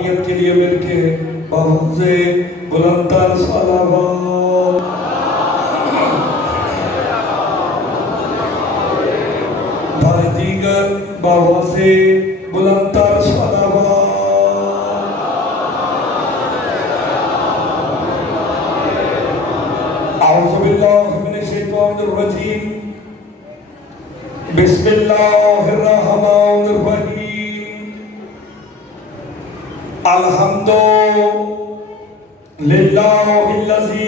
روحانیت کے لیے مل کے بہت سے بلند تر صلوات بھائی دیگر بہت سے بلند تر صلوات اعوذ باللہ من الشیطان الرجیم بسم اللہ الرحمن الرحیم الحمد للہ الذی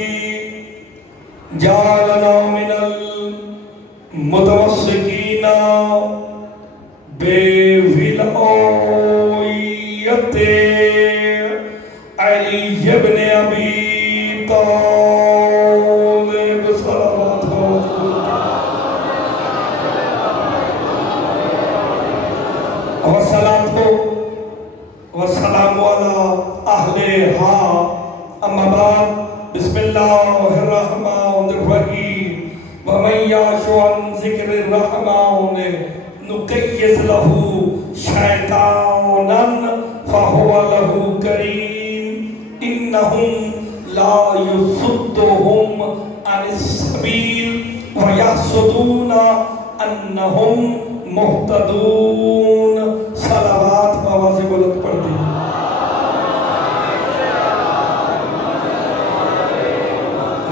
جعلنا من المتوسکین بولایت علی ابن ابی طالب صلوات والسلام علی اہلہا اما بعد بسم اللہ الرحمن الرحیم ومن یعش عن ذکر الرحمن نقیض لہ شیطانا فہو لہ قرین انہم لا یصدہم عن السبیل ویحسدون انہم محتدون صلوات آواز بلند پڑھتی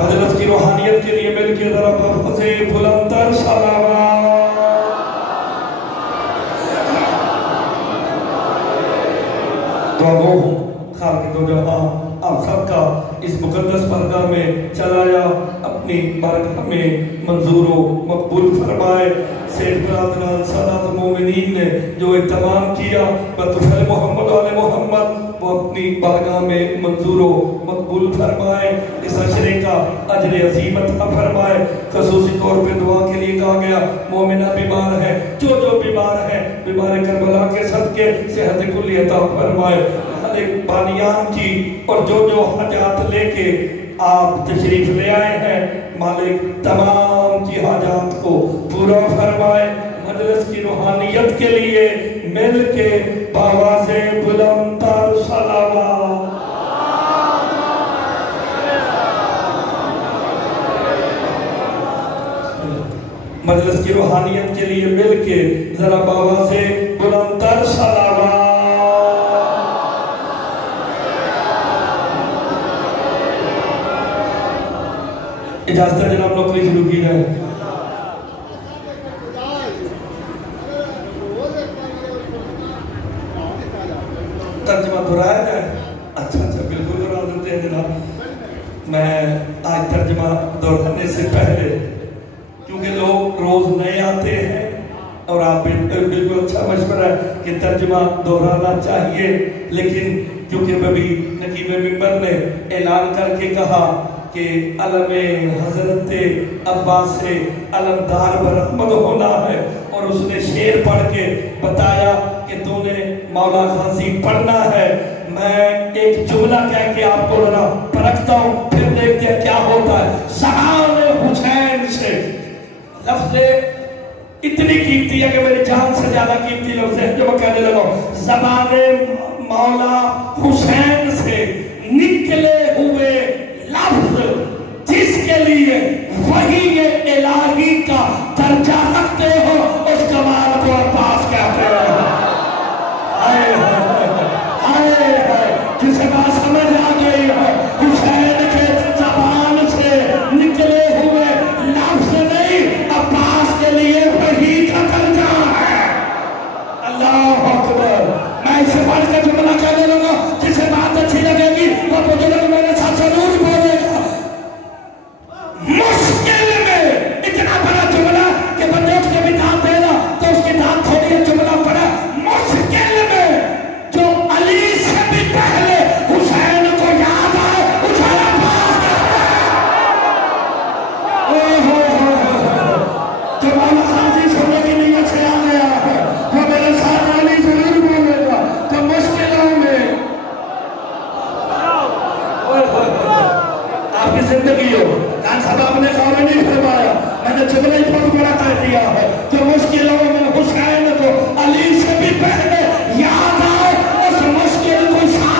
مجلس کی روحانیت کے لیے مل کے ذرا بہت سے بلند تر صلوات دعا گو خالق دو جہاں آپ سب کا اس مقدس بارگاہ میں چلایا اپنی بارگاہ میں منظور و مقبول فرمائے سید برادران سادات مومنین نے جو اہتمام کیا بطفل محمد و آل محمد وہ اپنی بارگاہ میں منظور و مقبول فرمائے اس عشرے کا اجر عظیم عطا فرمائے خصوصی طور پہ دعا کے لیے کہا گیا مومنہ بیمار ہے جو بیمار ہے بیمار کربلا کے صدقے صحت کلی عطا فرمائے مالک بانیان کی اور جو حاجات لے کے آپ تشریف لے آئے ہیں مالک تمام کی حاجات کو پورا فرمائے مجلس کی روحانیت کے لیے مل کے باواز بلند تر صلوات مجلس کی روحانیت کے لیے مل کے ذرا باواز بلند تر صلوات اجازت ہے جناب نوکری شروع کی جائے ترجمہ دہرایا جائے اچھا بالکل دہرا دیتے ہیں جناب میں آج ترجمہ دہرانے سے پہلے کیونکہ لوگ روز نئے آتے ہیں اور آپ بالکل اچھا مشورہ ہے کہ ترجمہ دہرانا چاہیے لیکن کیونکہ نبی نقیب ممبر نے اعلان کر کے کہا کہ علم حضرت عباس سے علمدار برحمد ہونا ہے اور اس نے شعر پڑھ کے بتایا کہ تو نے مولا غازی پڑھنا ہے میں ایک جملہ کہہ کے آپ کو ذرا پرکھتا ہوں پھر دیکھتے ہیں کیا ہوتا ہے زبان حسین سے لفظ اتنی قیمتی ہے کہ میری جان سے زیادہ قیمتی لفظ ہے جو میں کہنے لگا ہوں زبان مولا حسین سے نکلے ہوئے لفظ جس کے لیے وہی الہی کا درجہ رکھتے ہو اس کمال کو عباس کہتے ہیں جسے بات سمجھ آ گئی ہے حسین کے زبان سے نکلے ہوئے لفظ نہیں عباس کے لیے وہی کا درجہ ہے اللہ اکبر میں اسے پڑھ کے جملہ کہنے لگا جسے بات اچھی لگے گی وہ بزرگ میرے ساتھ ضرور بولے گا مشکل میں اتنا بڑا جملہ کہ بندے اس کے بھی دان دینا تو اس کی دان تھوڑی ہے جملہ پڑا مشکل میں جو علی سے بھی پہلے حسین کو یاد آئے اسے عباس کہتے ہیں جو مولا غازی سننے کی نیت سے آ گیا ہے وہ میرے ساتھ علی ضرور بولے گا تو مشکلوں میں آپ کی زندگی ہو کان صاحب آپ نے قول نہیں فرمایا میں نے جملہ ہی بہت بڑا کر دیا ہے جو مشکلوں میں حسین کو علی سے بھی پہلے یاد آئے اس مشکل کو ساتھ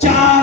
4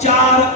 4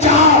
4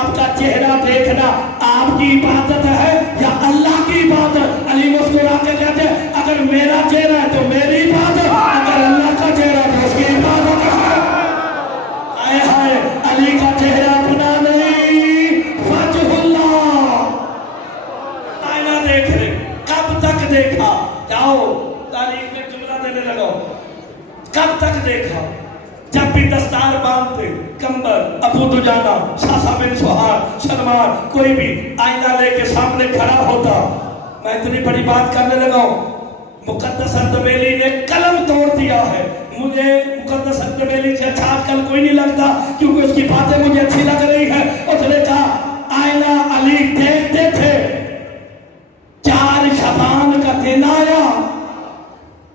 آپ کا چہرہ دیکھنا آپ کی عبادت ہے یا اللہ کی عبادت؟ علی مسکرا کے کہتے ہیں اگر میرا چہرہ ہے تو میری عبادت، اگر اللہ کا چہرہ ہے تو اس کی عبادت ہے۔ آئے ہائے علی کا چہرہ اپنا نہیں، وجہ اللہ۔ آئینہ دیکھ رہے، کب تک دیکھا؟ جاؤ تاریخ میں جملہ دینے لگاؤ، کب تک دیکھا؟ جب بھی دستار باندھتے، کمبر، ابو دجانہ، ساسا بن سہار، سلمان، کوئی بھی آئینہ لے کے سامنے کھڑا ہوتا۔ میں اتنی بڑی بات کرنے لگا ہوں، مقدس اردبیلی نے قلم توڑ دیا ہے۔ مجھے مقدس اردبیلی سے اچھا آج کل کوئی نہیں لگتا، کیونکہ اس کی باتیں مجھے اچھی لگ رہی ہے۔ اس نے کہا آئینہ علی دیکھتے تھے، 4 شعبان کا دن آیا،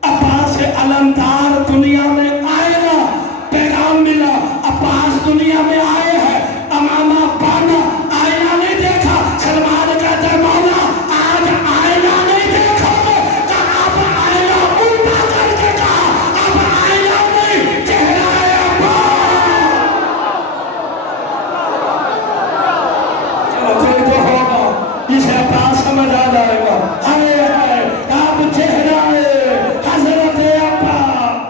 عباس علمدار دنیا میں آئے نا، پیغام ملا عباس دنیا میں آئے ہیں، امامہ بانا، آئینہ نہیں دیکھا۔ سلمان کہتا ہے مولا آج آئینہ نہیں دیکھا، کہا اب آئینہ الٹا کر کے کہا اب آئینہ نہیں چہرہ عباس۔ چلو کوئی تو ہوگا جسے عباس سمجھ آ جائے گا۔ ہائے ہائے اب چہرہ حضرت عباس۔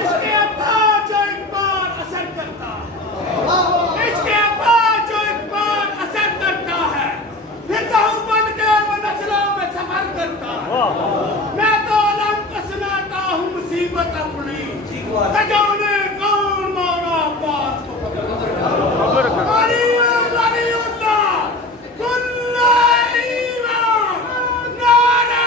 اس کے ابا جو ایک بار اثر کرتا ہے، اس کے ابا جو ایک بار اثر کرتا ہے، پھر کہوں بن کے وہ نسلوں میں سفر کرتا ہے۔ میں تو علم کا سناتا ہوں مصیبت اپنی، تجانے کون مولا عباس کو علی علی اللہ کل ایمان نعرہ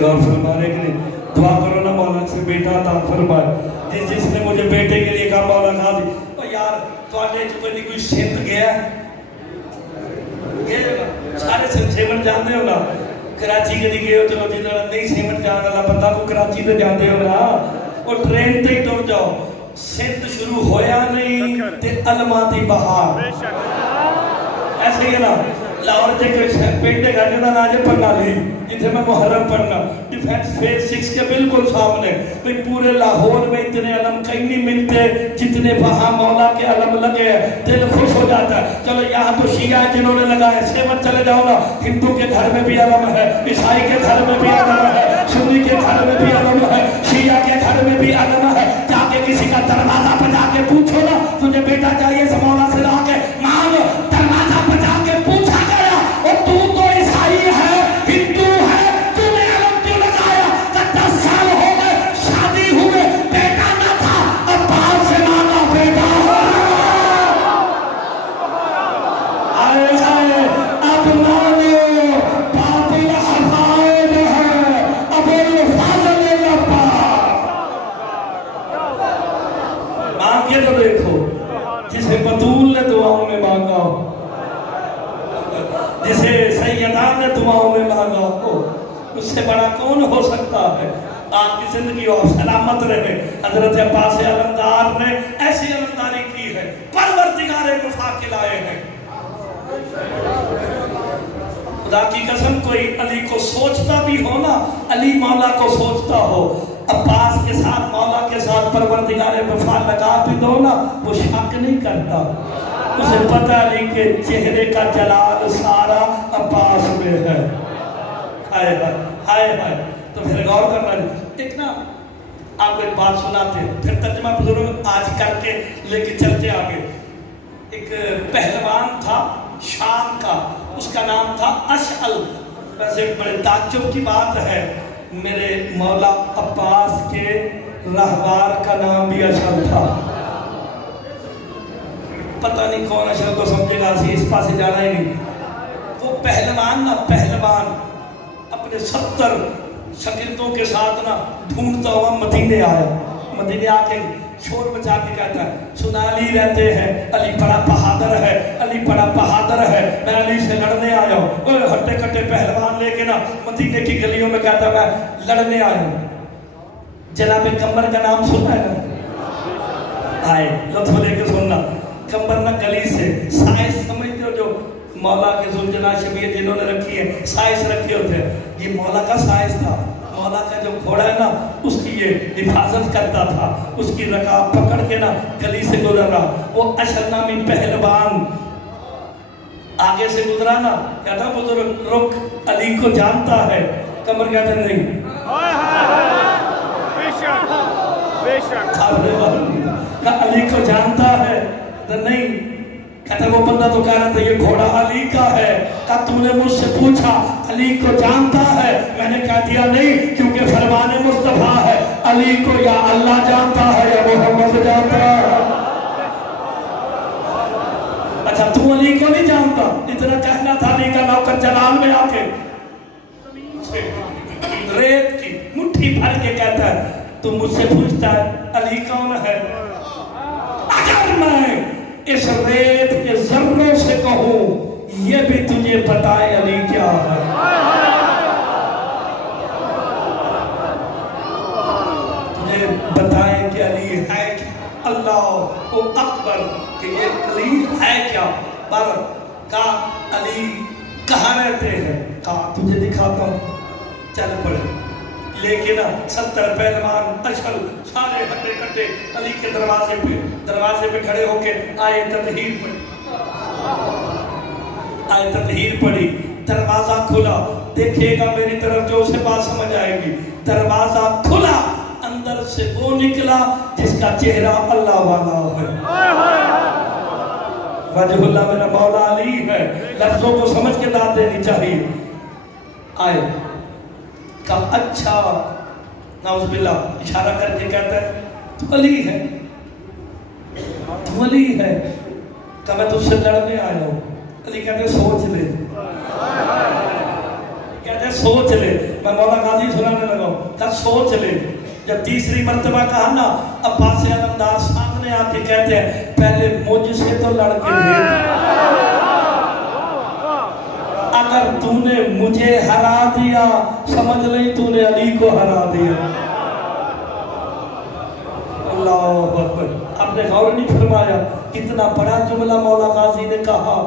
غور فرمانے کے لیے دعا کرو نا مولا سے بیٹا عطا فرمائے۔ جس نے مجھے بیٹے کے لیے کہا مولا کہا دی اور یار تواڈے چ کوئی سندھ گیا سارے سیمنٹ جانتے ہو نا، کراچی کدی گئے ہو؟ چلو جنہوں نے نہیں سیمنٹ جان والا بندہ کو کراچی تو جانتے ہو نا، اور ٹرین تے ہی ٹر جاؤ، سندھ شروع ہویا نہیں تے علماتی بہار ایسے ہی ہے نا۔ لاہور جے کوئی پنڈ ہے جنہاں نہ آجے پڑھنا لی جتھے میں محرم پڑھنا، ڈیفینس فیس 6 کے بالکل سامنے، بھئی پورے لاہور میں اتنے علم کہیں نہیں ملتے جتنے وہاں مولا کے علم لگے ہیں، دل خوش ہو جاتا ہے۔ چلو یہاں تو شیعہ ہیں جنہوں نے لگائے، سیمت چلے جاؤ نا، ہندو کے گھر میں بھی علم ہے، عیسائی کے گھر میں بھی علم ہے، سنی کے گھر میں بھی علم ہے، شیعہ کے گھر میں بھی علم ہے۔ جا کے کسی کا دروازہ پہ جا کے پوچھو نا تجھے بیٹا چاہیے سے مولا سے لا کے مانگ، دروازہ پہ جا کے پوچھا گیا اور تو عیسائی ہے ہندو ہے، تو نے علم کیوں لگایا؟ 10 سال ہو گئے شادی ہوئے بیٹا نہ تھا، اب باہر سے مانگا بیٹا ہو آئے آئے اب مانو باپ الحفائد ہے اب الفاظل عباس۔ مانگ کے تو دیکھو جسے بطول نے دعاؤں میں مانگا ہو، جسے سیدان نے دعاؤں میں مانگا ہو، اس سے بڑا کون ہو سکتا ہے؟ آپ کی زندگی ہو سلامت رہے۔ حضرت عباس علمدار نے ایسی علمداری کی ہے، پروردگار وفا کے لائے ہیں۔ خدا کی قسم کوئی علی کو سوچتا بھی ہو نا، علی مولا کو سوچتا ہو، عباس کے ساتھ مولا کے ساتھ پروردگار وفا لگا بھی دو نا، وہ شک نہیں کرتا، اسے پتہ نہیں کہ چہرے کا جلال سارا عباس میں ہے۔ ہائے ہائے ہائے ہائے۔ تو پھر غور کرنا جی، ایک نا آپ کو ایک بات سناتے ہیں، پھر ترجمہ بزرگ آج کر کے لے کے چلتے آگے۔ ایک پہلوان تھا شام کا، اس کا نام تھا اشعل۔ ویسے بڑے تعجب کی بات ہے، میرے مولا عباس کے رہبار کا نام بھی اشعل تھا۔ پتہ نہیں کون اشعل کو سمجھے گا، اسی اس پاسے جانا ہی نہیں۔ وہ پہلوان نا، پہلوان اپنے 70 شاگردوں کے ساتھ نا ڈھونڈتا ہوا مدینے آیا۔ مدینے آ کے شور بچا کے کہتا ہے سنا علی رہتے ہیں، علی بڑا بہادر ہے، علی بڑا بہادر ہے، میں علی سے لڑنے آیا ہوں۔ ہٹے کٹے پہلوان لے کے نا مدینے کی گلیوں میں کہتا میں لڑنے آیا ہوں۔ جناب قمر کا نام سنا ہے نا؟ آئے لطف لے کے سننا۔ قمر نا گلی سے سائز سمجھتے ہو جو مولا کے ذوالجلال شبیہ جنہوں نے رکھی ہے، سائز رکھے ہوتے ہیں، یہ مولا کا سائز تھا۔ مولا کا جو گھوڑا ہے نا اس کی یہ حفاظت کرتا تھا، اس کی رکاب پکڑ کے نا گلی سے گزر رہا، وہ اشر نامی پہلوان آگے سے گزرا نا، کہتا بزرگ رک، علی کو جانتا ہے، کمر کہتا نہیں، بے شک علی کو جانتا ہے تو نہیں، کہتا وہ بندہ تو کہہ رہا تھا یہ گھوڑا علی کا ہے، کہا تم نے مجھ سے پوچھا علی کو جانتا ہے، میں نے کہہ دیا نہیں، کیونکہ فرمان مصطفیٰ ہے، علی کو یا اللہ جانتا ہے یا محمد جانتا ہے۔ اچھا تو علی کو نہیں جانتا، اتنا کہنا تھا علی کا نوکر جلال میں آ کے ریت کی مٹھی بھر کے کہتا ہے تو مجھ سے پوچھتا ہے علی کون ہے؟ اگر میں اس ریت کے ذروں سے کہوں یہ بھی تجھے بتائے علی کیا ہے، تجھے بتائے کہ علی ہے کیا، اللہ اکبر، کہ یہ علی ہے کیا۔ پر کہا علی کہاں رہتے ہیں؟ کہا تجھے دکھاتا ہوں، چل پڑے، لیکن 70 پہلوان اشل سارے ہٹے کٹے علی کے دروازے پہ کھڑے ہو کے آئے تطہیر پڑی، دروازہ کھلا، دیکھے گا میری طرف جو اسے بات سمجھ آئے گی، دروازہ کھلا، اندر سے وہ نکلا جس کا چہرہ اللہ والا ہے، وجہ اللہ میرا مولا علی ہے، لفظوں کو سمجھ کے داد دینی چاہیے۔ آئے کہا اچھا، نعوذ باللہ، اشارہ کر کے کہتا ہے تو علی ہے، تو علی ہے، کہا میں تجھ سے لڑنے آیا ہوں۔ علی کہتے ہیں سوچ لے، کہتے ہیں سوچ لے، میں مولا غازی سنانے لگا ہوں، کہا سوچ لے۔ جب تیسری مرتبہ کہا نا، عباس علمدار سامنے آ کے کہتے ہیں پہلے مجھ سے تو لڑ کے دے، اگر تو نے مجھے ہرا دیا سمجھ لیں تو نے علی کو ہرا دیا۔ اللہ اکبر، آپ نے غور نہیں فرمایا کتنا بڑا جملہ مولا غازی نے کہا۔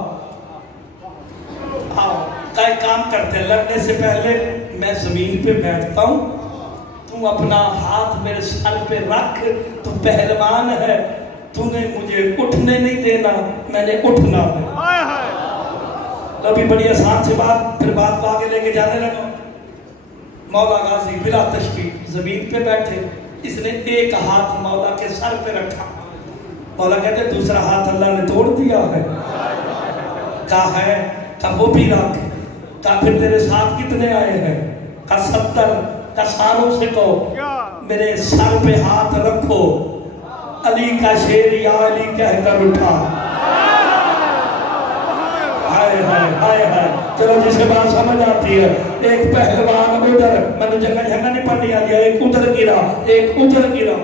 ایک کام کرتے ہیں، لڑنے سے پہلے میں زمین پہ بیٹھتا ہوں، تو اپنا ہاتھ میرے سر پہ رکھ، تو پہلوان ہے، تو نے مجھے اٹھنے نہیں دینا، میں نے اٹھنا ہے۔ ابھی بڑی آسان سے بات، پھر بات کو آگے لے کے جانے لگا۔ مولا غازی بلا تشبیہ زمین پہ بیٹھے، اس نے ایک ہاتھ مولا کے سر پہ رکھا، مولا کہتے ہیں دوسرا ہاتھ اللہ نے توڑ دیا ہے، کہا ہے، کہا وہ بھی رکھ، کہا پھر تیرے ساتھ کتنے آئے ہیں؟ کہا 70، کہا ساروں سے کہو میرے سر پہ ہاتھ رکھو، علی کا شیر یا علی کہہ کر اٹھا۔ چلو جسے بات سمجھ آتی ہے، ایک پہلوان ادھر، میں نے جگہ نہیں پڑھنی آتی ہے، ایک ادھر گرا، ایک ادھر گرا،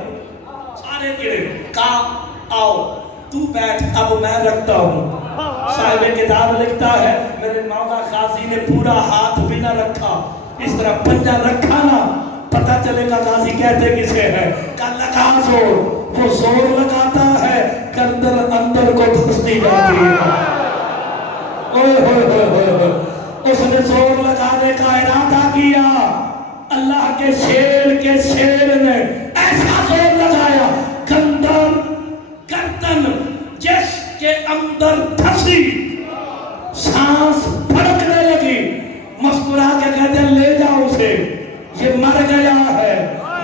سارے گرے، کہا آؤ تو بیٹھ، اب میں رکھتا ہوں۔ صاحب کتاب لکھتا ہے میرے مولا غازی نے پورا ہاتھ بھی نہ رکھا، اس طرح پنجہ رکھا نا، پتہ چلے گا غازی کہتے کسے ہے، کہ لگا زور، وہ زور لگاتا ہے گردن اندر کو دھستی جاتی ہے۔ اس نے زور لگانے کا ارادہ کیا، اللہ کے شیر کے شیر نے ایسا زور لگایا، گردن جس کے اندر دھسی، سانس پھڑکنے لگی، مسکرا کے کہتے ہیں لے جاؤ اسے، یہ مر گیا ہے،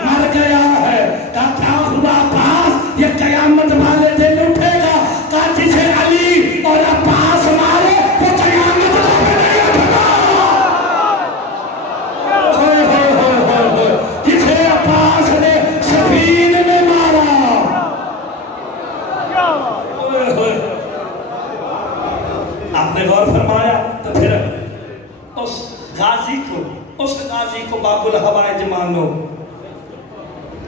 مر گیا ہے۔ کہا کیا ہوا عباس، یہ قیامت والے دن اٹھے گا، کہا جسے علی اور عباس مارے وہ قیامت والے نہیں اٹھنا، جسے عباس نے سفین میں مارا۔ آپ نے غور فرمایا، تو پھر اس غازی کو باب الحوائج مانو،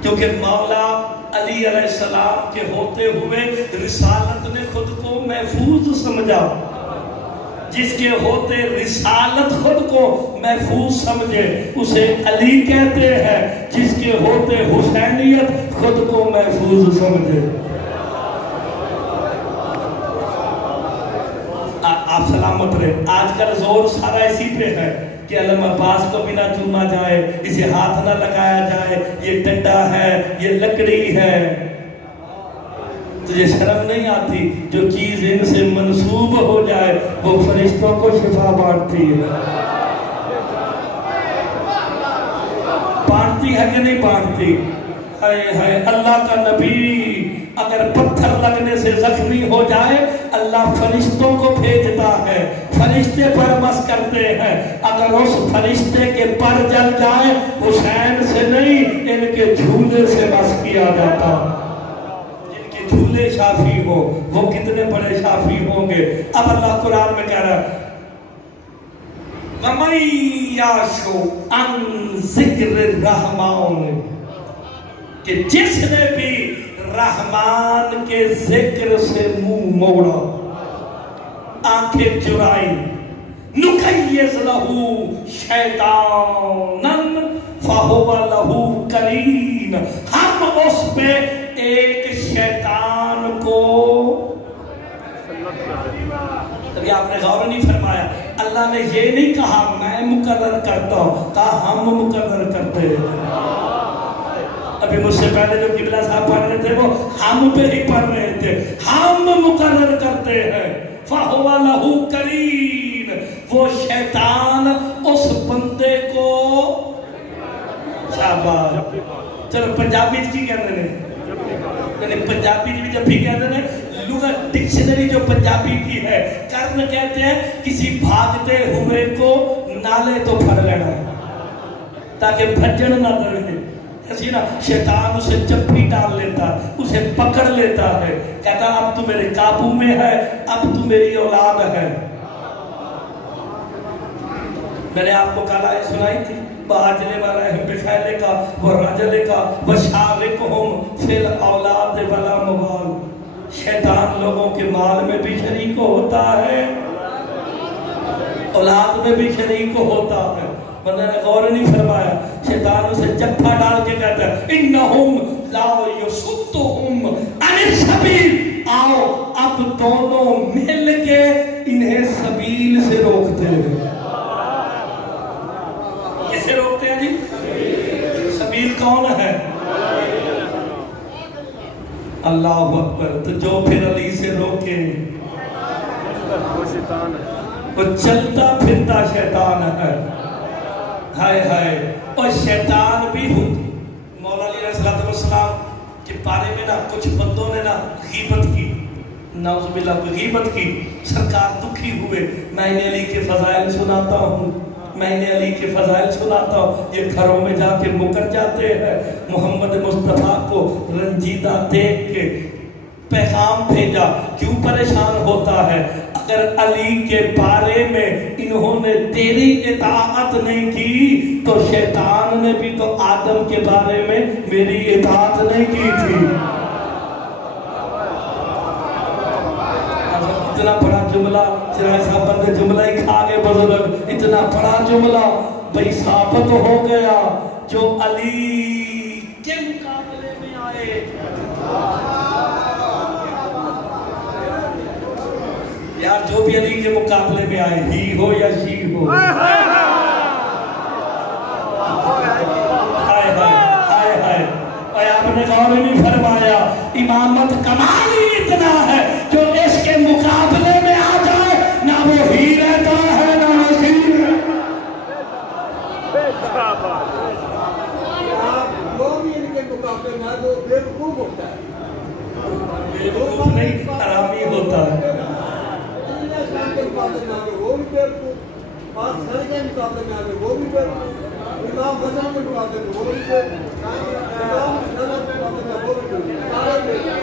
کیونکہ مولا علی علیہ السلام کے ہوتے ہوئے رسالت نے خود کو محفوظ سمجھا، جس کے ہوتے رسالت خود کو محفوظ سمجھے اسے علی کہتے ہیں، جس کے ہوتے حسینیت خود کو محفوظ سمجھے۔ آپ سلامت رہے، آج کل زور سارا اسی پہ ہے، کہ علم عباس کو بھی نہ چوما جائے، اسے ہاتھ نہ لگایا جائے، یہ ڈنڈا ہے، یہ لکڑی ہے۔ تجھے شرم نہیں آتی؟ جو چیز ان سے منسوب ہو جائے وہ فرشتوں کو شفا بانٹتی ہے۔ بانٹتی ہے کہ نہیں بانٹتی؟ ہائے اللہ کا نبی اگر پتھر لگنے سے زخمی ہو جائے اللہ فرشتوں کو بھیجتا ہے، فرشتے پر مس کرتے ہیں۔ اگر اس فرشتے کے پر جل جائے حسین سے نہیں ان کے جھولے سے مس کیا جاتا۔ جن کے جھولے شافی ہو وہ کتنے بڑے شافی ہوں گے۔ اب اللہ قرآن میں کہہ رہا ہے وَمَن يَعْشُ عَن ذِكْرِ الرَّحْمَٰنِ، کہ جس نے بھی رحمان کے ذکر سے منہ موڑا، آنکھیں چرائی، نُقَيِّضْ لَهُ شَيْطَانًا فَهُوَ لَهُ قَرِينٌ، ہم اس پہ ایک شیطان کو، تبھی آپ نے غور نہیں فرمایا، اللہ نے یہ نہیں کہا میں مقرر کرتا ہوں، کہا ہم مقرر کرتے ہیں۔ ابھی مجھ سے پہلے جو قبلہ صاحب پڑھ رہے تھے وہ ہم پہ ہی پڑھ رہے تھے، ہم مقرر کرتے ہیں۔ فَهُوَ لَهُ قَرِينٌ، وہ شیطان اس بندے کو، شاباش، چلو پنجابی کی کہتے ہیں، یعنی پنجابی بھی جب بھی کہتے ہیں، لغت ڈکشنری جو پنجابی کی ہے، کرن کہتے ہیں کسی بھاگتے ہوئے کو نالے تو پھڑ لینا تاکہ بھجن نہ رہے۔ شیطان اسے چپی ڈال لیتا، اسے پکڑ لیتا ہے، کہتا اب تو میرے قابو میں ہے، اب تو میری اولاد ہے۔ میں نے آپ کو کل آیت سنائی تھی بَاجْلِ وَرَحِمْ بِخَيْلِكَ وَرَجَلِكَ وَشَارِكُهُمْ فِي الْأَوْلَادِ وَلَا مُبَالٍ، شیطان لوگوں کے مال میں بھی شریک ہوتا ہے، اولاد میں بھی شریک ہوتا ہے۔ بندہ نے غور نہیں فرمایا، شیطان اسے جپا ڈال کے کہتا ہے انہم لا یصدہم عن السبیل، آؤ اب دونوں مل کے انہیں سبیل سے روکتے ہیں۔ کسے روکتے ہیں جی؟ سبیل کون ہے؟ اللہ اکبر۔ تو جو پھر علی سے روکے وہ چلتا پھرتا شیطان ہے۔ ہائے ہائے، اور شیطان بھی مولا علیہ السلام کے بارے میں نا کچھ بندوں نے نا غیبت کی، نعوذ باللہ غیبت کی، سرکار دکھی ہوئے۔ میں انہیں علی کے فضائل سناتا ہوں، میں انہیں علی کے فضائل سناتا ہوں، یہ گھروں میں جا کے مکر جاتے ہیں۔ محمد مصطفیٰ کو رنجیدہ دیکھ کے پیغام بھیجا، کیوں پریشان ہوتا ہے؟ اگر علی کے بارے میں انہوں نے تیری اطاعت نہیں کی تو شیطان نے بھی تو آدم کے بارے میں میری اطاعت نہیں کی تھی۔ اتنا بڑا جملہ چنانچہ صاحب بندے جملہ ہی کھا گئے بزرگ، اتنا بڑا جملہ بھئی ثابت ہو گیا جو علی کے مقابلے میں آئے۔ یار جو بھی علی کے مقابلے میں آئے، ہی ہو یا شی ہو، ہائے ہائے ہائے، اور آپ نے غور نہیں فرمایا امامت کمال ہی اتنا ہے جو اس کے مقابلے میں آ جائے نہ وہ ہی رہتا ہے نہ وہ شی رہتا۔ وہ بھی ان کے مقابلے میں وہ بیوقوف ہوتا ہے، بیوقوف نہیں حرامی ہوتا ہے۔ وہ بھی بیوقوف، اور سر کے مقابلے میں آگے وہ بھی بیوقوف، امام حسن کے مقابلے میں وہ بھی بیوقوف، امام حسن کے مقابلے میں وہ بھی بیوقوف، سارے بیوقوف۔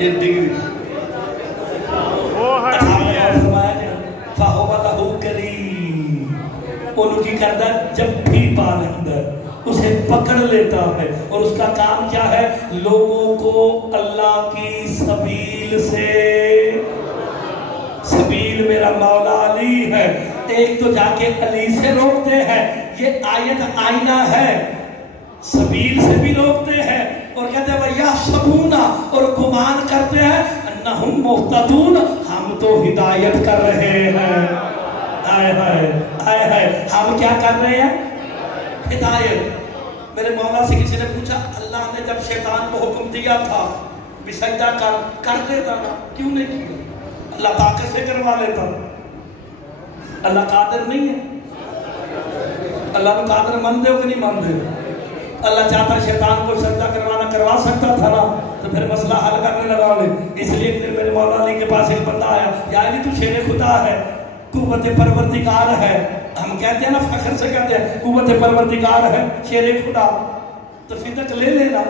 یہ ڈگری فَهُوَ لَهُ قَرِينٌ، انہوں کی کردہ جب بھی پالندہ اسے پکڑ لیتا ہے، اور اس کا کام کیا ہے؟ لوگوں کو اللہ کی سبیل سے، سبیل میرا مولا علی ہے، ایک تو جا کے علی سے روکتے ہیں۔ یہ آیت آئینہ ہے، سبیل سے بھی روکتے ہیں اور کہتے ہیں وَيَحْسَبُونَ اور گمان کرتے ہیں انہم مہتدون ہم تو ہدایت کر رہے ہیں. آئے ہائے آئے ہائے ہم کیا کر رہے ہیں؟ ہدایت. میرے مولا سے کسی نے پوچھا اللہ نے جب شیطان کو حکم دیا تھا بھی سجدہ کر دیتا نا کیوں نہیں کیا؟ اللہ طاقت سے کروا لیتا. اللہ قادر نہیں ہے؟ اللہ کو قادر مانتے ہو کہ نہیں مانتے؟ اللہ چاہتا شیطان کو سجدہ کروا سکتا تھا نا تو پھر مسئلہ حل کرنے لگا انہیں. اس لیے ایک دن میرے مولا علی کے پاس ایک بندہ آیا یا علی تو شیر خدا ہے قوت پروردگار ہے. ہم کہتے ہیں نا فخر سے کہتے ہیں قوت پروردگار ہے شیر خدا تو فدق لے لینا.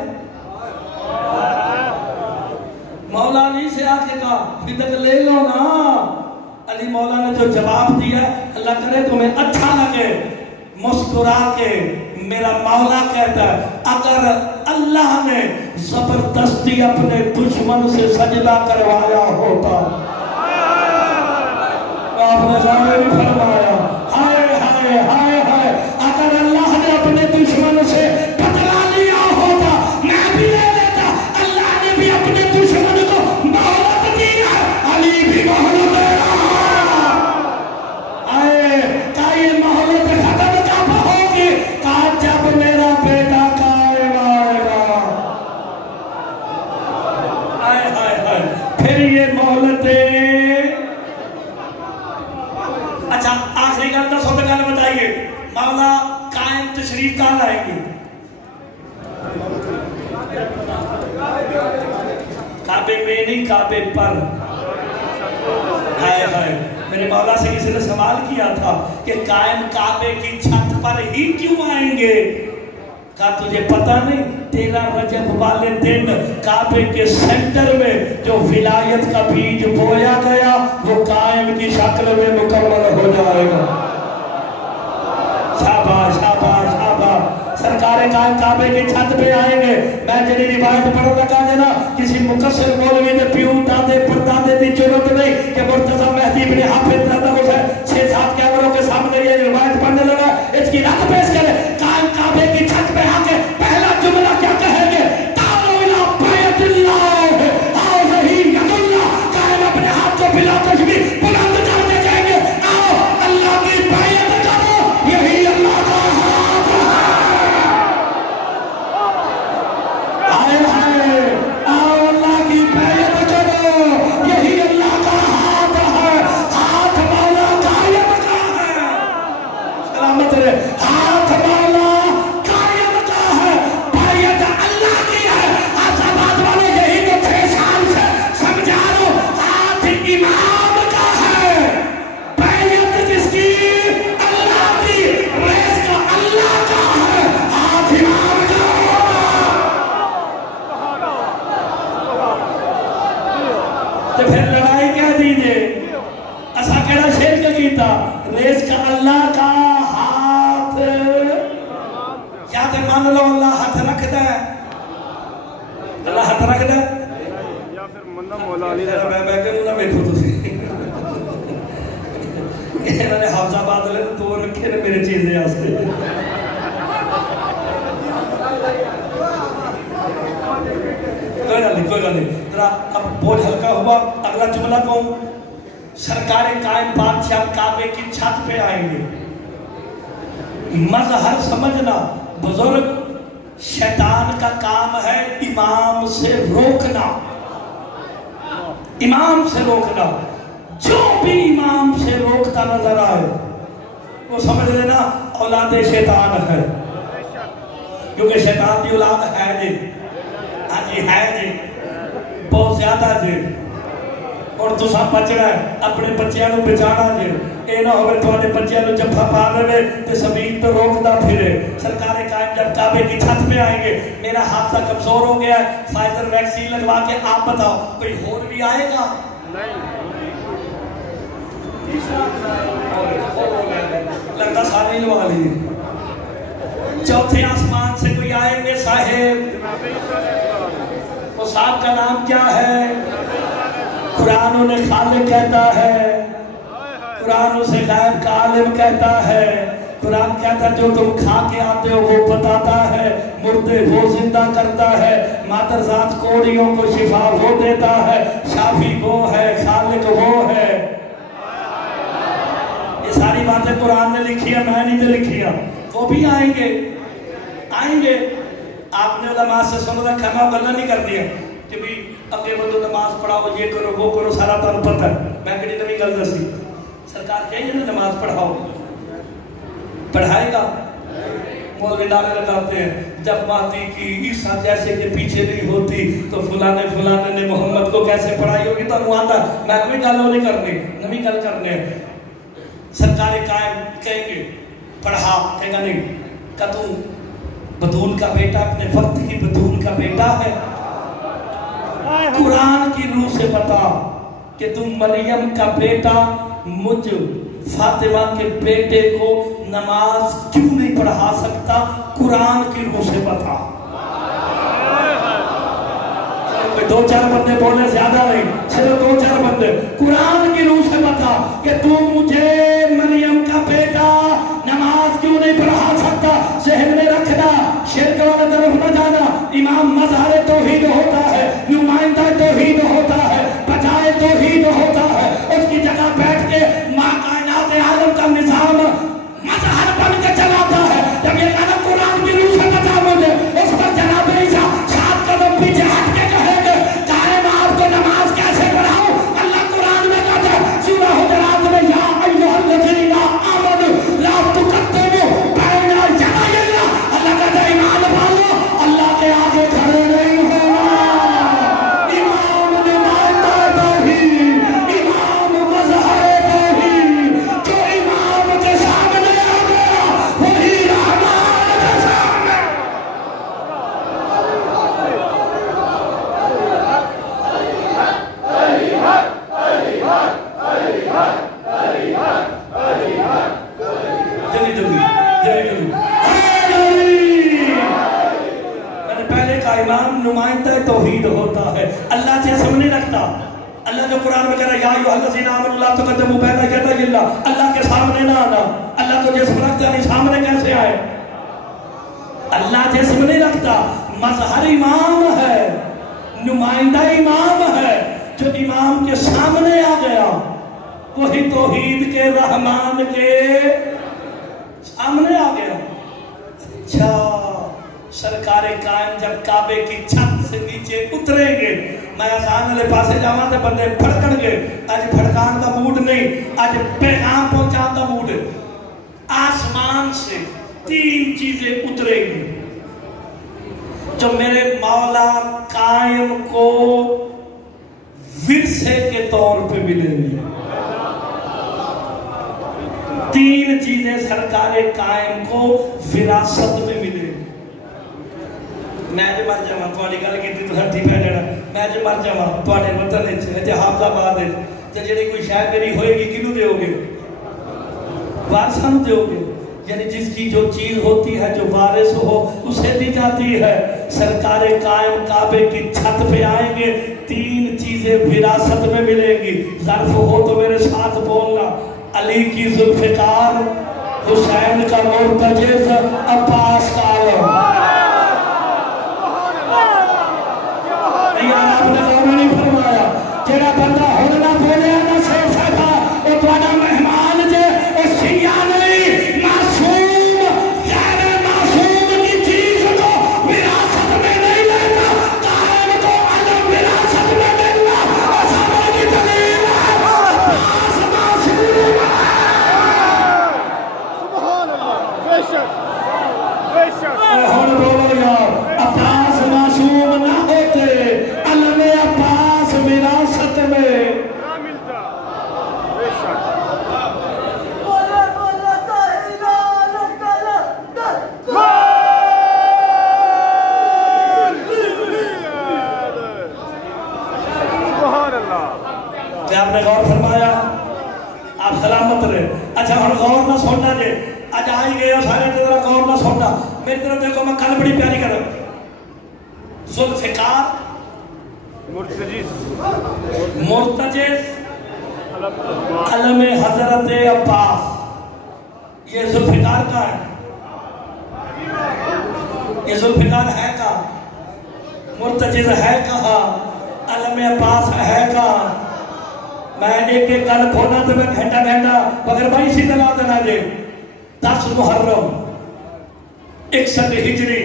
مولا علی سے آ کے کہا فدق لے لو نا. علی مولا نے جو جواب دیا اللہ کرے تمہیں اچھا لگے مسکرا کے میرا مولا کہتا ہے اگر اللہ نے زبردستی اپنے دشمن سے سجدہ کروایا ہوتا آپ نے ظاہر بھی فرمایا ہائے ہائے ہائے ہائے اگر اللہ نے اپنے دشمن سے بدلا لیا ہوتا میں بھی لے لیتا. اللہ نے بھی اپنے دشمن کو مہلت دی ہے علی بھی مہلت دے رہا. آئے کہا یہ مہلت ختم کب ہوگی؟ کہا جب میرا بیٹا قائم آئے گا. آئے ہائے ہائے پھر یہ مہلتیں. اچھا آخری گل دس ہوتے گل بتائیے مولا قائم تشریف کہاں لائیں گے؟ کعبے میں نہیں کعبے پر. ہائے ہائے میرے مولا سے کسی نے سوال کیا تھا کہ قائم کعبے کی چھت پر ہی کیوں آئیں گے؟ کہا تجھے پتا نہیں 13 رجب والے دن کعبے کے سینٹر میں جو ولایت کا بیج بویا گیا وہ قائم کی شکل میں مکمل ہو جائے گا. شاباش شاباش شاباش. سرکار قائم کعبے کی چھت پہ آئیں گے. میں جنہی روایت پڑھ لگا جنا کسی مقصر مولوی نے پیو دادے پردادے دی ضرورت نہیں کہ مرتضی مہدی بن حافظ رضا حسین 6-7 کیمروں کے سامنے یہ روایت پڑھنے لگا اس کی رد پیش کرے. قائم کعبے کی چھت پہ آ کے پہلا جملہ کیا کہیں گے؟ تعالوا الی بیت اللہ آؤ رہی ید اللہ. قائم اپنے ہاتھ کو بلا تشبیہ بلند کر کے کہیں گے آؤ اللہ کی بیعت کرو یہی اللہ کا ہاتھ ہے. آئے ہائے آؤ اللہ کی بیعت کرو یہی اللہ کا ہاتھ ہے. ہاتھ مولا قائم کا ہے. سلامت رہے. ہاتھ مولا قائم کا ہے. بیعت اللہ کی ہے. آزاد والے یہی تو 6 سال سے سمجھا لو. ہاتھ امام کا ہے. بیعت جس کی اللہ کی ریس کا اللہ کا ہے. ہاتھ امام کا ہوگا. تو پھر لڑائی کیا دیجئے اسا کہنا شیر کا کیتا ریس کا اللہ کا ہاتھ. یا تے مان لو اللہ ہاتھ رکھتا ہے. اللہ ہاتھ رکھتا ہے یا پھر منہ مولا علی میں کہوں نہ بیٹھو تسی انہوں نے حافظ آباد لے تو رکھے نے میرے چیزیں آستے. کوئی گل نہیں ذرا اب بوجھ ہلکا ہوا. اگلا جملہ کہوں سرکار قائم بادشاہ کعبے کی چھت پہ آئیں گے. مظہر سمجھنا بزرگ شیطان کا کام ہے امام سے روکنا. امام سے روکنا. جو بھی امام سے روکتا نظر آئے وہ سمجھ لینا اولاد شیطان ہے. کیونکہ شیطان کی اولاد ہے جی. ہاں جی ہے جی بہت زیادہ جی. اور تسا بچنا ہے اپنے بچیاں نو بچانا جی. اے نہ ہوئے تھوڑے بچیاں نو جفا پا لے تے زمین پہ روکدا پھرے. سرکار قائم جب کعبے کی چھت پہ آئیں گے میرا حافظہ کمزور ہو گیا ہے فائزر ویکسین لگوا کے آپ بتاؤ کوئی اور بھی آئے گا؟ لگتا سارے ہی لوا لیے. چوتھے آسمان سے کوئی آئیں گے صاحب. وہ صاحب کا نام کیا ہے؟ قرآن انہیں خالق کہتا ہے. قرآن اسے غیب کا عالم کہتا ہے. قرآن کہتا ہے جو تم کھا کے آتے ہو وہ بتاتا ہے، مردے وہ زندہ کرتا ہے، مادر ذات کوڑیوں کو شفا وہ دیتا ہے، شافی وہ ہے، خالق وہ ہے۔ یہ ساری باتیں قرآن نے لکھی ہیں، میں نہیں لکھی ہیں۔ وہ بھی آئیں گے، آئیں گے۔ آپ نے علماء سے سن رکھا، میں گلا نہیں کرنی ہے کہ بھی اگے وہ نماز پڑھاؤ، یہ کرو وہ کرو، سارا تمہیں پتہ ہے۔ میں کہنی نویں گل دسی، سرکار کہیں گے نماز پڑھاؤ، پڑھائے گا؟ مولوی نعرے لگاتے ہیں جب مہدی کی عیسیٰ جیسے کہ پیچھے نہیں ہوتی تو فلانے نے محمد کو کیسے پڑھائی ہوگی؟ تو آتا میں کوئی گل وہ نہیں کرنی، نویں گل کرنے۔ سرکار قائم کہیں گے پڑھا، کہے گا نہیں کہ تو بطول کا بیٹا اپنے وقت کی بطول کا بیٹا ہے۔ قرآن کی روح سے بتا کہ تم مریم کا بیٹا مجھ فاطمہ کے بیٹے کو نماز کیوں نہیں پڑھا سکتا؟ قرآن کی روح سے بتا۔ دو چار بندے بولے، زیادہ نہیں، صرف دو چار بندے۔ قرآن کی روح سے بتا کہ تم مجھے مریم کا بیٹا نماز کیوں نہیں پڑھا سکتا؟ ذہن میں رکھنا، شرک والا طرف نہ جانا۔ امام مظہر توحید ہوتا ہے، نمائندہ توحید ہوتا ہے، بجائے توحید ہوتا ہے۔ اس کی جگہ بیٹھ کے ماں کائنات عالم کا نظام مظہر بن کے چلاتا ہے۔ جب یہ کہنا قرآن کی روح سے بتا مجھے، اس پر جناب عیسیٰ 7 قدم پیچھے ہٹ کے کہیں گے قائم آپ کو نماز کیسے پڑھاؤں؟ اللہ قرآن میں کہتا ہے سورہ حجرات میں، یا ایھا الذین آمنوا لا تقدموا بین یدی اللہ۔ اللہ کہتا ہے ایمان والو، اللہ کے آگے کھڑے نہیں ہونا۔ امام نمائندہ توحید، امام مظہر توحید، جو امام کے سامنے آ گیا وہی رحمان کے سامنے۔ میں نے پہلے کہا امام نمائندہ توحید ہوتا ہے، اللہ جسم نہیں رکھتا۔ اللہ جو قرآن میں کہہ رہا ہے یا ایھا الذین آمنوا لا تقدموا بین یدی اللہ، اللہ کے سامنے نہ آنا۔ اللہ تو جسم رکھتا نہیں، سامنے کیسے آئے؟ اللہ جسم نہیں رکھتا، مظہر امام ہے، نمائندہ امام ہے۔ جو امام کے سامنے آ گیا وہی توحید کے رحمان کے سامنے آ گیا۔ اچھا، سرکار قائم جب کعبے کی چھت سے نیچے اتریں گے، میں آسان والے پاسے جاواں تے بندے پھڑکن گے۔ اج پھڑکان دا موڈ نہیں، اج پیغام پہنچان دا موڈ ہے۔ آسمان سے 3 چیزیں اتریں گی جو میرے مولا قائم کو ورثے کے طور پہ ملیں گی۔ 3 چیزیں سرکار قائم کو وراثت میں ملیں گی۔ میں جو مر جاواں، تہاڈی گل کیتی تو ہتھی پہ لینا، میں جو مر جاواں تہاڈے وطن وچ حافظ آباد وچ تے جڑی کوئی شے میری ہوئے گی کینوں دیو گے؟ وارثاں نوں دیو گے۔ یعنی جس کی جو چیز ہوتی ہے جو وارث ہو اسے دی جاتی ہے۔ سرکار قائم کعبے کی چھت پہ آئیں گے، 3 چیزیں وراثت میں ملیں گی۔ ظرف ہو تو میرے ساتھ بولنا، علی کی ذوالفقار، حسین کا مرتجز، عباس کا علم۔ آپ نے غور نہیں فرمایا، جڑا بندہ ہن نہ بولے نہ سیکھ سکا وہ تہاڈا مہمان جے، او شیعہ نہیں، معصوم غیر معصوم کی چیز کو وراثت میں نہیں لیتا۔ قائم کو علم وراثت میں ملنا صبر کی دلیل ہے۔ عباس معصوم ہے۔ سبحان اللہ، بے شک بے شک۔ ہن بولو یار، عباس معصوم نہ ہوتے، علم عباس وراثت میں نہ ملتا، بے شک۔ سبحان اللہ۔ کیا آپ نے غور فرمایا؟ آپ سلامت رہے۔ اچھا ہن غور نہ سننا جے، اج آئی گئے سارے ذرا غور نہ سننا، میری طرف دیکھو، میں کل بڑی پیاری کروں۔ ذوالفقار، مرتجز، علم حضرت عباس، یہ ذوالفقار کا ہے، یہ ذوالفقار ہے کہاں؟ مرتجز ہے کہاں؟ علم عباس ہے کہاں؟ میں ایک ایک گل کھونا تو میں گھنٹہ مگر بھائی اسی دلا دینا دے 10 محرم 61 ہجری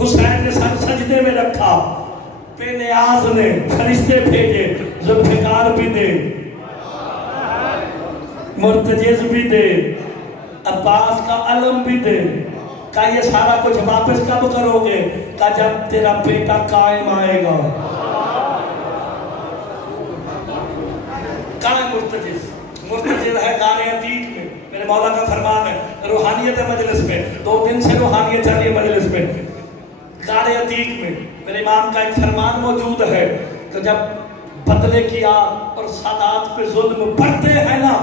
حسین نے سر سجدے میں رکھا، بے نیاز نے فرشتے بھیجے، ذوالفقار بھی دے، مرتجز بھی دے، عباس کا علم بھی دے۔ کہا یہ سارا کچھ واپس کب کرو گے؟ کہا جب تیرا بیٹا قائم آئے گا۔ کہاں ہے مرتجز؟ مرتجز ہے غار عتیق میں، میرے مولا کا فرمان ہے، روحانیت مجلس میں 2 دن سے روحانیت چل رہی ہے مجلس میں، غار عتیق میں میرے امام کا ایک فرمان موجود ہے کہ جب بدلے کی آگ اور سادات پہ ظلم بڑھتے ہیں نا،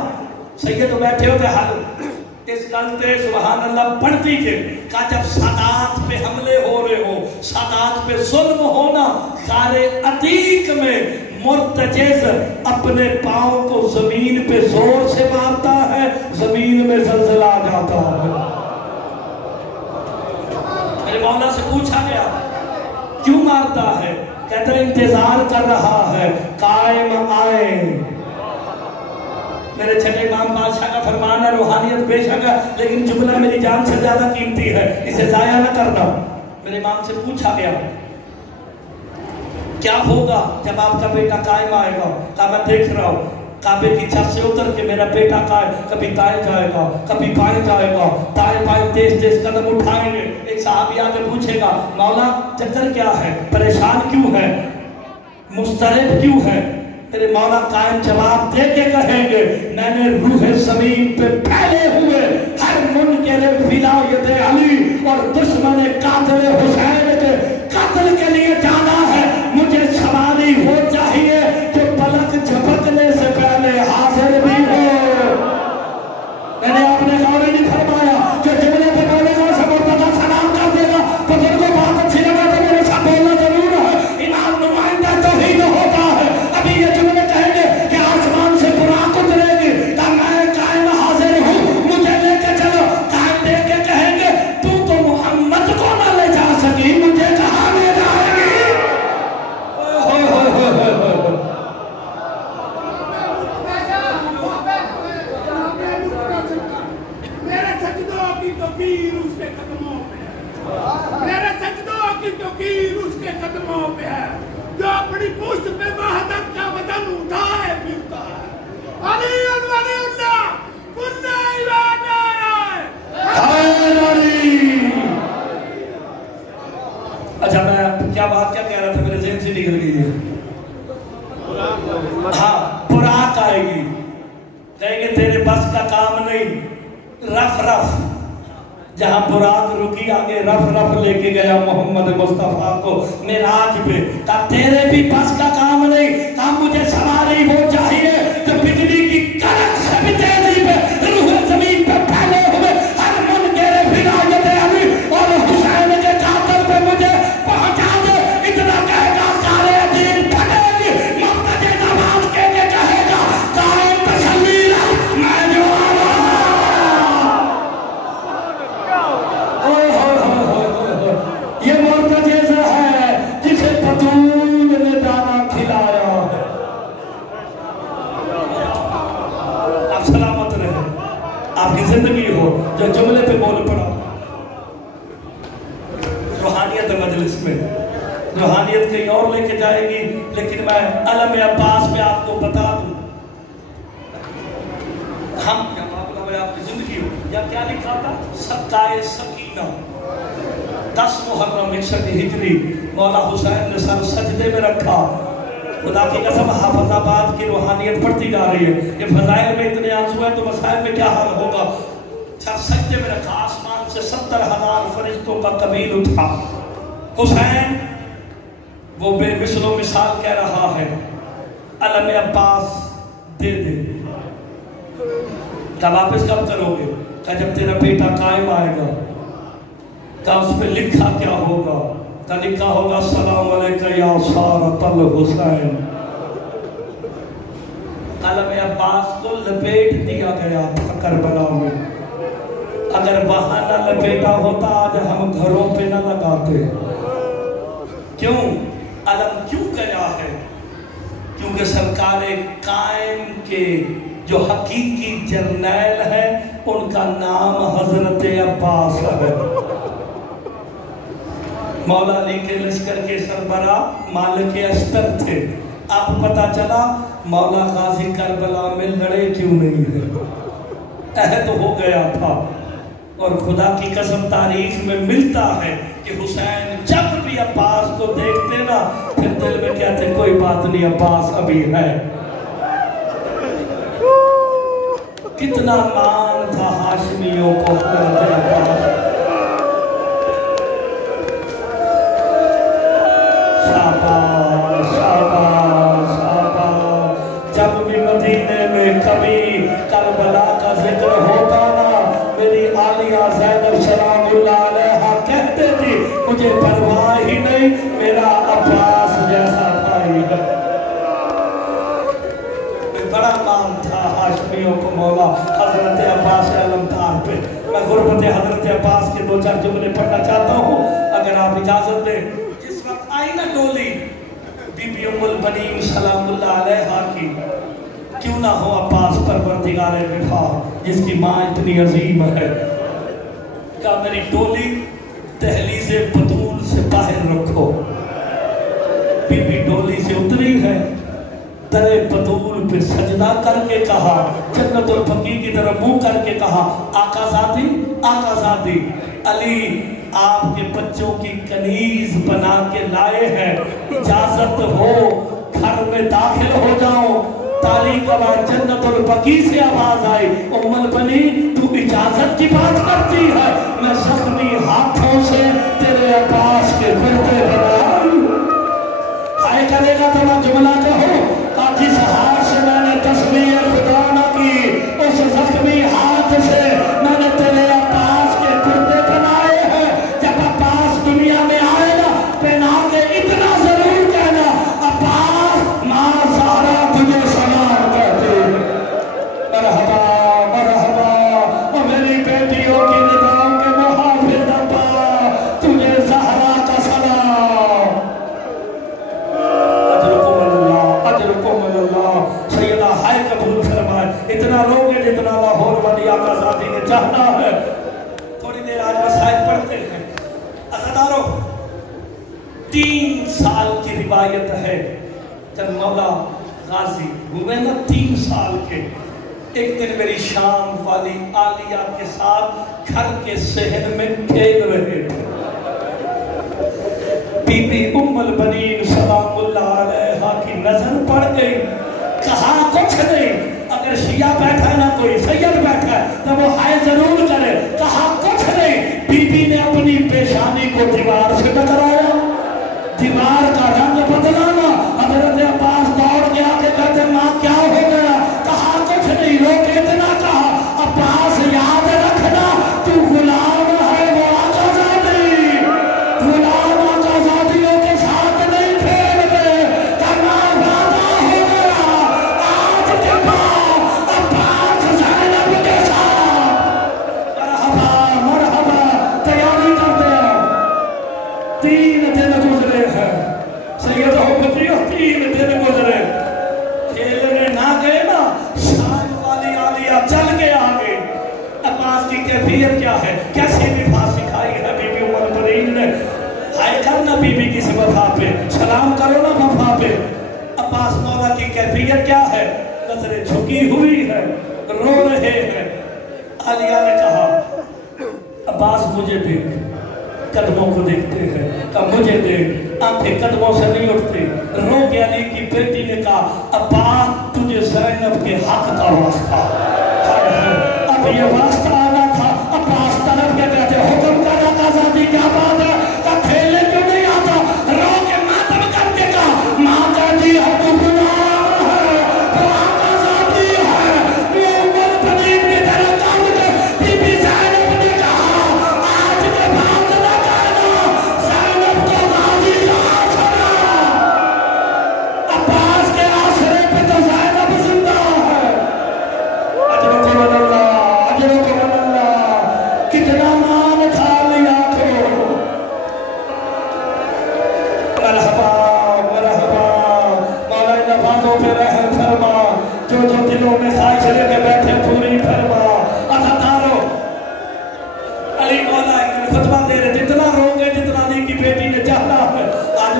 سید بیٹھے ہوتے حل اس گلتے سبحان اللہ پڑھتی کے، کہا جب سادات پہ حملے ہو رہے ہو، سادات پہ ظلم ہونا، غار عتیق میں مرتجز اپنے پاؤں کو زمین پہ زور سے مارتا ہے، زمین میں زلزلہ آ جاتا ہے۔ میرے مولا سے پوچھا گیا کیوں مارتا ہے؟ کہتا ہے انتظار کر رہا ہے قائم آئے۔ میرے چھٹے امام بادشاہ کا فرمان ہے، روحانیت بے شک ہے لیکن جملہ میری جان سے زیادہ قیمتی ہے، اسے ضائع نہ کرنا۔ میرے امام سے پوچھا گیا کیا ہوگا جب آپ کا بیٹا قائم آئے گا؟ کہا میں دیکھ رہا ہوں کعبے کی چھت سے اتر کے میرا بیٹا قائم کبھی دائیں جائے گا کبھی بائیں جائے گا، دائیں بائیں تیز تیز قدم اٹھائیں گے۔ ایک صحابی آ کے پوچھے گا مولا چکر کیا ہے، پریشان کیوں ہے، مضطرب کیوں ہے؟ میرے مولا قائم جواب دے کے کہیں گے میں نے روح زمین پہ پھیلے ہوئے ہر منکر ولایت علی اور دشمن قاتل حسین کے قتل کے لیے جانا ہے، مجھے سواری وہ چاہیے جو پلک جھپکنے سے پہلے حاضر بھی ہو۔ میں نے آپ نے غور نہیں فرمایا جو جملے پہ بولے گا اسے مرتضی سلام کر دے گا، بزرگوں بات اچھی لگا تو میرے ساتھ بولنا ضرور ہے، امام نمائندہ توحید ہوتا ہے۔ ابھی یہ جملے کہیں گے کہ آسمان سے براق اترے گی تب میں قائم حاضر ہوں، مجھے لے کے چلو، قائم دے کے کہیں گے تو محمد کو نہ لے جا سکی، مجھے کہاں لے جائے گی؟ میرے سجدوں کی توقیر اس کے قدموں پہ ہے، میرے سجدوں کی توقیر اس کے قدموں پہ ہے، جو اپنی پشت پہ وحدت کا وطن اٹھائے پھرتا ہے۔ علی ولی اللہ کنہ عبادہ اچھا میں کیا بات کیا کہہ رہا تھا، میرے ذہن سے نکل گئی ہے۔ ہاں براق آئے گی، کہیں گے تیرے بس کا کام نہیں، رف رف جہاں براق رکی آگے رف رف لے کے گیا محمد مصطفیٰ کو معراج پہ، کہا تیرے بھی بس کا کام نہیں، کہا مجھے سواری وہ چاہیے جو بجلی کی کڑک سے بھی تیزی پہ روح زمین پہ پھیلے ہوئے ہر منکر ولایت علی اور حسین کے قاتل پہ مجھے پہنچا دے۔ اتنا کہے گا سارے دین پھٹے گی، مرتجز آواز کے کہے گا قائم تسلی رکھ میں جو یہ مرتجز ہے جسے بطول نے دانا کھلایا ہے۔ آپ سلامت رہے، آپ کی زندگی ہو جو جملے پہ بول پڑا۔ روحانیت مجلس میں روحانیت کہیں اور لے کے جائے گی، لیکن میں علم عباس پہ آپ کو بتا دوں ہم کیا معاملہ میں آپ کی زندگی ہو یا کیا لکھا تھا، سکائے سکینہ 10 محرم 61 ہجری مولا حسین نے سر سجدے میں رکھا۔ خدا کی قسم حافظ آباد کی روحانیت بڑھتی جا رہی ہے، یہ فضائل میں اتنے آنسو ہیں تو مسائل میں کیا حال ہوگا۔ سر سجدے میں رکھا، آسمان سے 70,000 فرشتوں کا قبیل اٹھا، حسین وہ بے مثل و مثال کہہ رہا ہے علم عباس دے دے۔ کہا واپس کب کرو گے؟ کہا جب تیرا بیٹا قائم آئے گا۔ کہا اس پہ لکھا کیا ہوگا؟ کہا لکھا ہوگا السلام علیکہ یا سارۃ الحسین۔ علم عباس کو لپیٹ دیا گیا تھا کربلا میں، اگر وہاں نہ لپیٹا ہوتا آج ہم گھروں پہ نہ لگاتے. کیوں؟ علم کیوں گیا ہے؟ کیونکہ سرکار قائم کے جو حقیقی جرنیل ہیں ان کا نام حضرت عباس ہے. مولا علی کے لشکر کے سربراہ مالک اشتر تھے. اب پتا چلا مولا غازی کربلا میں لڑے کیوں نہیں ہے. عہد ہو گیا تھا. اور خدا کی قسم تاریخ میں ملتا ہے کہ حسین جب بھی عباس کو دیکھتے نا پھر دل میں کہتے کوئی بات نہیں عباس ابھی ہے. کتنا مان تھا ہاشمیوں کو حضرت عباس. شاباش شاباش شاباش. جب بھی مدینے میں کبھی کربلا کا ذکر ہوتا نا میری عالیہ زینب سلام اللہ علیہا کہتے تھی مجھے پرواہ ہی نہیں میرا عباس جیسا بھائی ہے. بڑا مان تھا ہاشمیوں کو مولا حضرت عباس علمدار پہ. میں غربت حضرت عباس کے 2-4 جملے پڑھنا چاہتا ہوں اگر آپ اجازت دیں. جس وقت آئی نا ڈولی بی بی ام البنین سلام اللہ علیہا کی کیوں نہ ہو عباس پروردگار وفا جس کی ماں اتنی عظیم ہے. کہا میری ڈولی دہلیز بطول سے باہر رکھو. بی بی ڈولی سے اتری ہے در بطول پہ سجدہ کر کے کہا جنت البقیع کی طرف منہ کر کے کہا آقا زادی آقا زادی علی آپ کے بچوں کی کنیز بنا کے لائے ہیں اجازت ہو گھر میں داخل ہو جاؤ. تالی کا بعد جنت البقیع سے آواز آئی ام البنین تو اجازت کی بات کرتی ہے میں زخمی ہاتھوں سے تیرے عباس کے گردے بناؤں. ہائے کرے گا تو میں جملہ کہو جس ہاتھ سے میں نے تسبیح خدا نہ کی اس زخمی ہاتھ سے میں نے تیرے عباس کے گردے بنائے ہیں. جب عباس دنیا میں آئے گا پہنا کے اتنا ضرور کہنا عباس ماں زہرا تجھے سلام کہتے ہیں. مرحبا مرحبا اور میری بیٹیوں کی نداؤں کے محافظ ابا تجھے زہرا کا سلام. سیدہ ہائے قبول فرمائے. اتنا روگے جتنا لاہور والی آقا زادی نے چاہنا ہے. تھوڑی دیر آج مسائل پڑھتے ہیں. عزیزانو 3 سال کی روایت ہے جب مولا غازی ہوئے نا 3 سال کے. ایک دن میری شام والی عالیہ کے ساتھ گھر کے صحن میں کھیل رہے تھے. بی بی ام البنین سلام اللہ علیہا کی نظر پڑ گئی. کہا کچھ نہیں اگر شیعہ بیٹھا ہے نا کوئی سید بیٹھا ہے تو وہ ہائے ضرور کرے. کہا کچھ نہیں. بی بی نے اپنی پیشانی کو دیوار سے ٹکرایا. دیوار کا رنگ بدلانا. حضرت عباس دوڑ کے آگے کہتے ماں کیا ہو گیا. کہا کچھ نہیں. رو کے اتنا کہا عباس یاد رکھنا تو غلام ہے وہ آقا زادی. غلام آقا زادیوں کے ساتھ نہیں کھیل گئے. کرنا وعدہ ہو گیا آج کے بعد عباس زینب کے ساتھ. مرحبا مرحبا تیاری کرتے ہیں. 3 دن گزرے ہیں سیدہ حبتیہ 3 دن گزرے. کھیلنے نہ گئے نا شام والی عالیہ چل کے آگے. عباس کی کیفیت کیا ہے کیسے وفا سکھائی ہے بی بی ام البنین نے. ہائے کرنا بی بی کسی وفا پہ سلام کرو نا وفا پہ. عباس مولا کی کیفیت کیا ہے نظریں جھکی ہوئی ہے رو رہے ہیں. عالیہ نے کہا عباس مجھے دیکھ. قدموں کو دیکھتے ہیں کہا مجھے دیکھ. آنکھیں قدموں سے نہیں اٹھتی. رو کے علی کی بیٹی نے کہا عباس تجھے زینب کے حق کا واسطہ. اب یہ واسطہ آنا تھا. عباس طرف کے کہتے حکم کا آقا زادی کیا بات ہے. کہا کھیلے کیوں نہیں آتا. رو کے ماتم کر کے کہا ماں کہتی ہے تو غلام ہے تو آقا زادی ہے. وہ عمر بنین کی طرح کام دے. بی بی زینب نے کہا آج کے بعد نہ کہنا زینب کو غازی کا آسرا. عباس کے آسرے پہ تو زینب زندہ ہے. اجرکم اللہ اجرکم اللہ.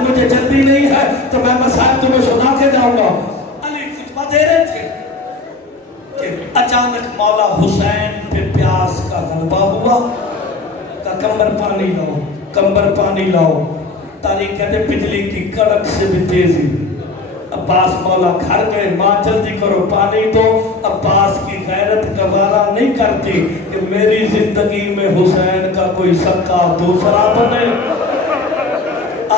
مجھے جلدی نہیں ہے تو میں مسائل تمہیں سنا کے جاؤں گا. علی خطبہ دے رہے تھے کہ اچانک مولا حسین پہ پیاس کا غلبہ ہوا. کمبر پانی لاؤ، کمبر پانی لاؤ. تاریخ کہتے بجلی کی کڑک سے بھی تیزی. عباس مولا گھر گئے، ماں جلدی کرو پانی دو. عباس کی غیرت گوارا نہیں کرتی کہ میری زندگی میں حسین کا کوئی سکا دوسرا بنے.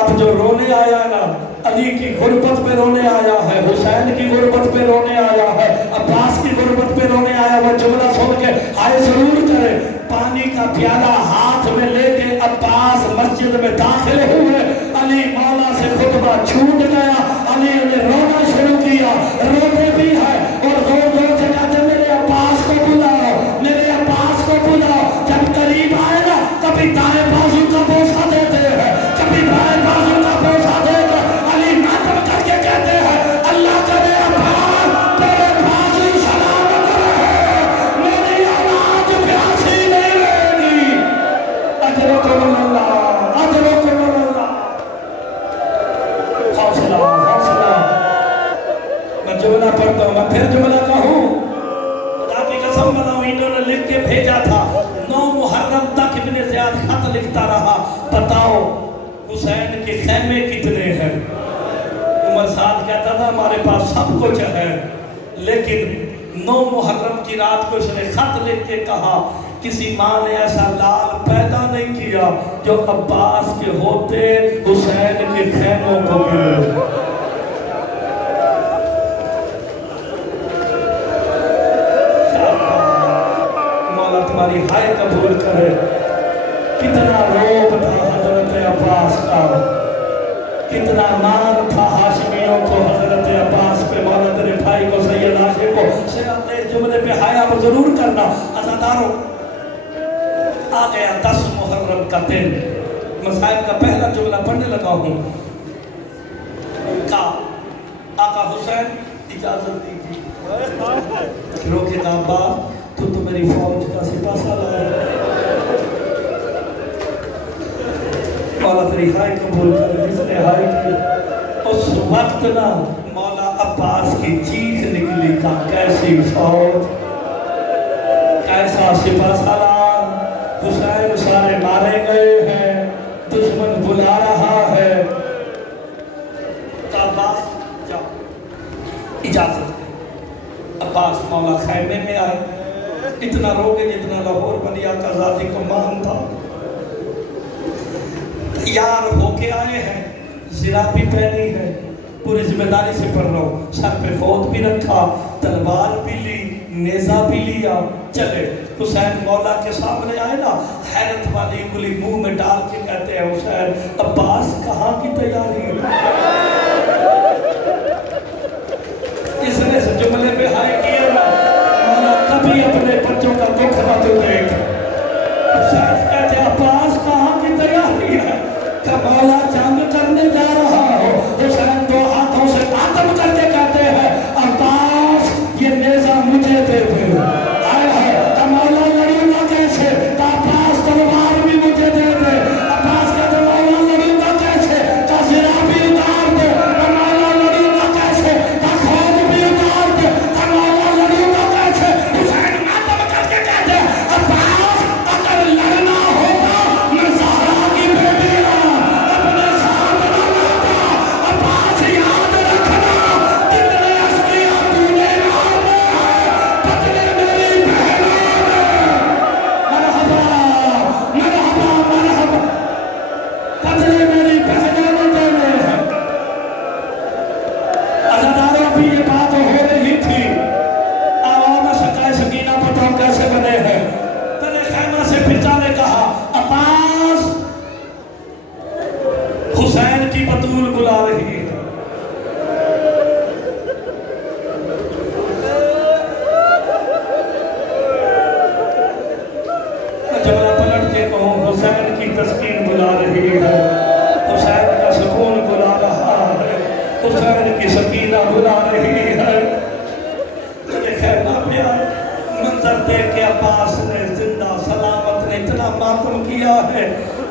اب جو رونے آیا نا، علی کی غربت پہ رونے آیا ہے، حسین کی غربت پہ رونے آیا ہے، عباس کی غربت پہ رونے آیا. وہ جملہ سن کے ہائے ضرور کرے. پانی کا پیالہ ہاتھ میں لے کے عباس مسجد میں داخل ہوئے. علی مولا سے خطبہ چھوٹ گیا. علی نے رونا شروع کیا، روتے بھی ہے اور زور زور سے کہتے میرے عباس کو بلاؤ، میرے عباس کو بلاؤ. جب قریب آئے نا کبھی دائیں بازو کا بوسہ دیتے ہیں، کبھی بائیں بازو کا بوسہ دیتے ہیں. علی ماتم کر کے کہتے ہیں اللہ کرے عباس تیرے بازو سلامت رہے، میری آواز پیاسی نہیں رہے گی. اجرکم اللہ، اجرکم اللہ. حوصلہ حوصلہ. میں جملہ پڑھتا ہوں، میں پھر جملہ کہوں. خدا کی قسم بلاؤں، انہوں نے لکھ کے بھیجا تھا 9 محرم تک ابن زیاد خط لکھتا رہا. بتاؤ حسین کے خیمے کتنے ہیں؟ عمر سعد کہتا تھا ہمارے پاس سب کچھ ہے، لیکن 9 محرم کی رات کو اس نے خط لکھ کے کہا کسی ماں نے ایسا لال پیدا نہیں کیا جو عباس کے ہوتے حسین کے خیموں کو ملے. مولا تمہاری ہائے قبول کرے. کتنا روب تھا حضرت عباس کا، کتنا مان تھا ہاشمیوں کو حضرت عباس پہ. مولا تیرے بھائی کو سید عاشق کو صرف ایک جملے پہ حیا پر ضرور کرنا. عزادارو آ گیا 10 محرم کا دن. مسائل کا پہلا جملہ پڑھنے لگا ہوں. کہا آقا حسین اجازت دیجیے. روکے گا عباس تو میری فوج کا سپاہ سالار ہے. مولا تیری ہائے قبول کر. جس نے ہائے کی اس وقت نا مولا عباس کی چیخ نکلی تھا کیسی فوج، کیسا سپاہ سالار. حسین سارے مارے گئے ہیں، دشمن بلا رہا ہے. عباس جاؤ اجازت دے. عباس مولا خیمے میں آئے. اتنا رو گئے جتنا لاہور بنی آقا ذاتی کو مان تھا. تیار ہو کے آئے ہیں، زرابی پہنی ہے. پوری ذمہ داری سے پڑھ رہا ہوں. سر پہ خود بھی رکھا، تلوار بھی لی، نیزہ بھی لیا. چلے حسین مولا کے سامنے آئے نا، حیرت والی انگلی منہ میں ڈال کے کہتے ہیں حسین عباس کہاں کی تیاری ہے؟ اس نے اس جملے پہ ہائے کیا نا مولا کبھی اپنے بچوں کا دکھ نہ تو دیکھ. حسین کہتے ہیں عباس کہاں کی تیاری ہے؟ کہ مولا جنگ کرنے جا رہا ہو. حسین 2 ہاتھوں سے ماتم کر کے کہتے ہیں عباس یہ نیزہ مجھے دے دے. آئے ہے کہ مولا لڑوں گا کیسے؟ کہ عباس تلوار بھی مجھے دے دے. عباس کہتے ہیں مولا لڑوں گا کیسے؟ کہ زرا بھی اتار دے. کہ مولا لڑوں گا کیسے؟ کہ خود بھی اتار دے. کہ مولا لڑوں گا کیسے؟ حسین ماتم کر کے کہتے ہیں عباس اگر لڑنا ہوگا میں زہرا کی بیٹی اپنے ساتھ نہ لاتا. عباس یاد رکھنا کتنے اصلیہ تو نے مارنے ہیں، بدلے میری بہنوں نے. مرحبا مرحبا مرحبا، بدلے میری بہنوں نے دینے ہیں. عزاداروں بھی یہ بات ہو رہی تھی. آوام شکائے سکینہ بتاؤ کیسے بنے ہیں. تیرے خیمہ سے پھرچا نے کہا عباس حسین کی بطول بلا رہی ہے. جملہ پلٹ کے کہوں حسین کی تسکین بلا رہی ہے، حسین کا سکون بلا رہا ہے، حسین کی سکینہ بلا رہی ہے. تیرے خیمہ پہ آئے منظر دیکھ کے عباس نے زندہ سلامت نے اتنا ماتم کیا ہے.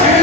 6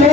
2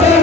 2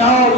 9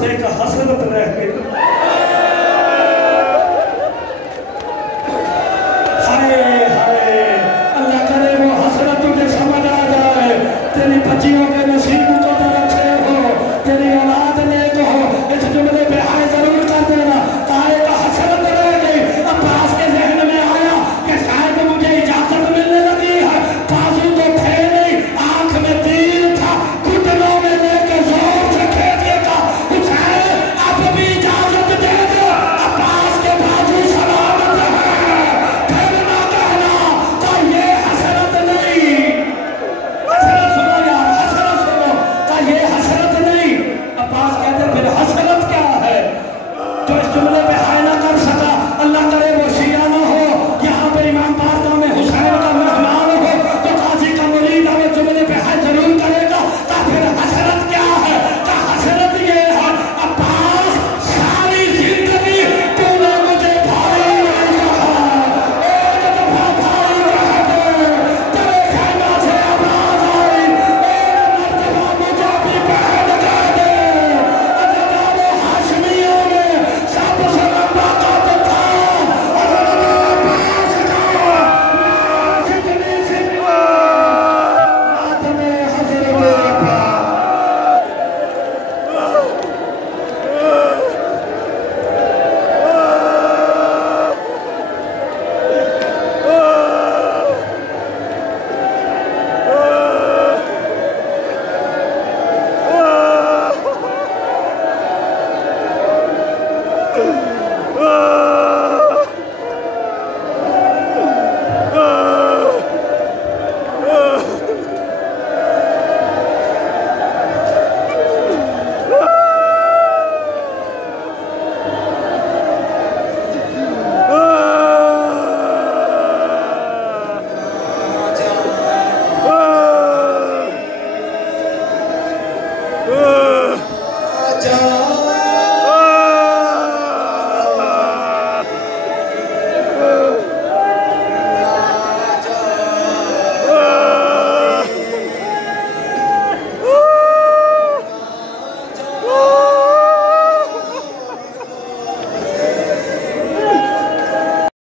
حسرے کا حسرت رہ